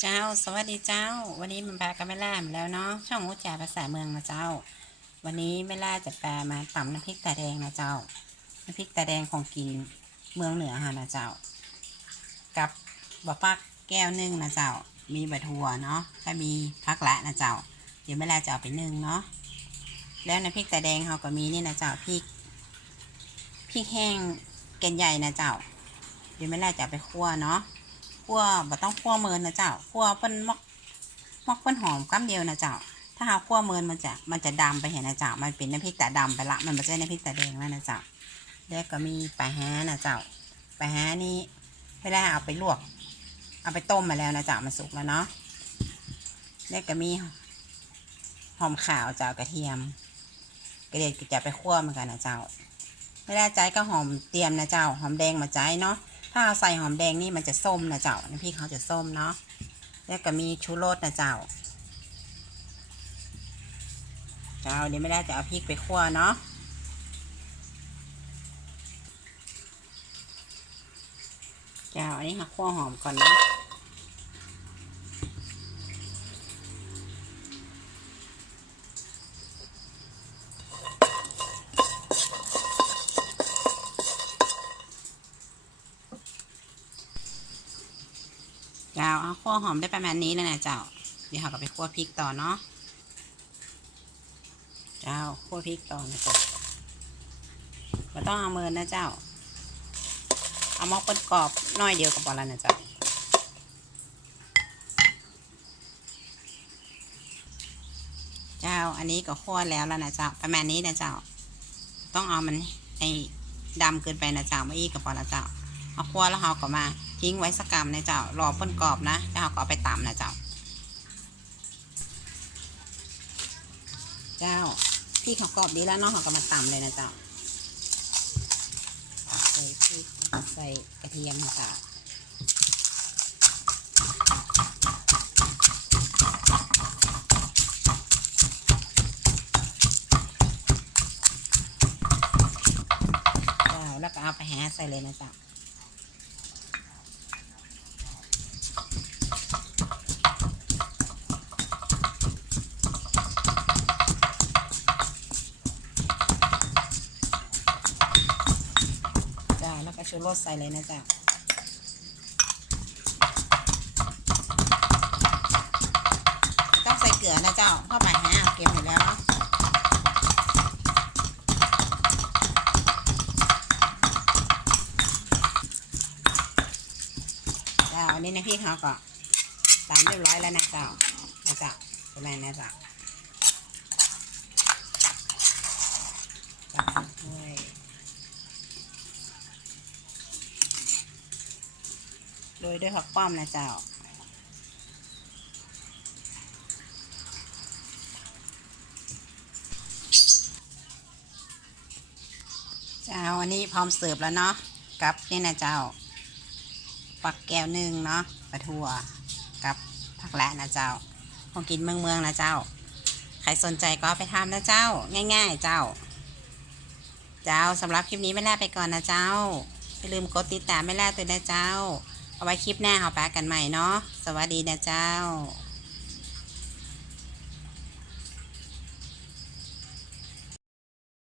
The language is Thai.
เจ้าสวัสดีเจ้าวันนี้มันแปลกับแม่ล่ามาแล้วเนาะช่องอุจจาภาษาเมืองนะเจ้าวันนี้แม่ล่าจะแปลมาตำน้ำพริกตาแดงนะเจ้าน้ำพริกตาแดงของกินเมืองเหนือฮะนะเจ้ากับบะฟักแก้วนึ่งนะเจ้ามีบะถั่วเนาะถ้ามีพักละนะเจ้าเดี๋ยวแม่ล่าจะเอาไปนึ่งเนาะแล้วน้ำพริกตาแดงเขาก็มีนี่นะเจ้าพริกแห้งแกนใหญ่นะเจ้าเดี๋ยวแม่ล่าจะเอาไปคั่วเนาะคั่วบ่ต้องคั่วเมินนะเจ้าคั่วเปิ้นมอกเปิ้นหอมกั๊มเดียวนะเจ้าถ้าหาคั่วเมินมันจะดำไปเห็นนะเจ้ามันเป็นน้ำพริกแต่ดำไปละมันไม่ใช่น้ำพริกแต่แดงแล้วนะเจ้าแล้วก็มีปลาแห้นะเจ้าปลาแห้นี่ไม่ได้เอาไปลวกเอาไปต้มมาแล้วนะเจ้ามันสุกแล้วเนาะแล้วก็มีหอมขาวเจ้ากระเทียมกระเดียดจะไปคั่วเหมือนกันนะเจ้าไม่ได้ใจก็หอมเตรียมนะเจ้าหอมแดงมาใจเนาะถ้าเอาใส่หอมแดงนี่มันจะส้มนะเจ้าน้ำพริกเขาจะส้มเนาะแล้วก็มีชูรสนะเจ้าเดี๋ยวไม่ได้จะเอาพริกไปคั่วเนาะอันนี้ค่ะคั่วหอมก่อนนะเอาคั่วหอมได้ประมาณนี้แล้วนะเจ้าเดี๋ยวเราก็ไปคั่วพริกต่อเนาะคั่วพริกต่อนะเจ้าไม่ต้องเอามือนะเจ้าเอามอกเป็นกรอบน้อยเดียวกับพอแล้วนะเจ้าอันนี้ก็คั่วแล้วนะเจ้าประมาณนี้นะเจ้าต้องเอามันไอ้ดำเกินไปนะเจ้าไม่อีกกับพอแล้วเจ้าเอาคั่วแล้วเราก็มาทิ้งไว้สักกรัมนะเจ้ารอเปิ้นกรอบนะแล้วเราก็เอาไปตำนะเจ้าพี่เขากรอบดีแล้วเนาะเขาก็มาตำเลยนะเจ้าใส่พริกใส่กระเทียมนะเจ้าแล้วก็เอาไปแห่ใส่เลยนะเจ้าแล้วก็ชูรสใส่เลยนะเจ้าต้องใส่เกลือนะเจ้าเพราะไปแห่เก็บหมดแล้วเนาะอันนี้นะพี่เขาก็ตำเรียบร้อยแล้วนะเจ้าเป็นไรนะเจ้าโรยด้วยผักป้อมนะเจ้าอันนี้พร้อมเสิร์ฟแล้วเนาะกับนี่นะเจ้าปักแก้วหนึ่งเนาะปลาทั่วกับผักแหละนะเจ้าของกินเมืองนะเจ้าใครสนใจก็ไปทำนะเจ้าง่ายๆเจ้าสำหรับคลิปนี้ไม่ล่าไปก่อนนะเจ้าอย่าลืมกดติดตามไม่ล่าตัวนะเจ้าเอาไว้คลิปหน้าเอาไปกันใหม่เนาะสวัสดีนะเจ้า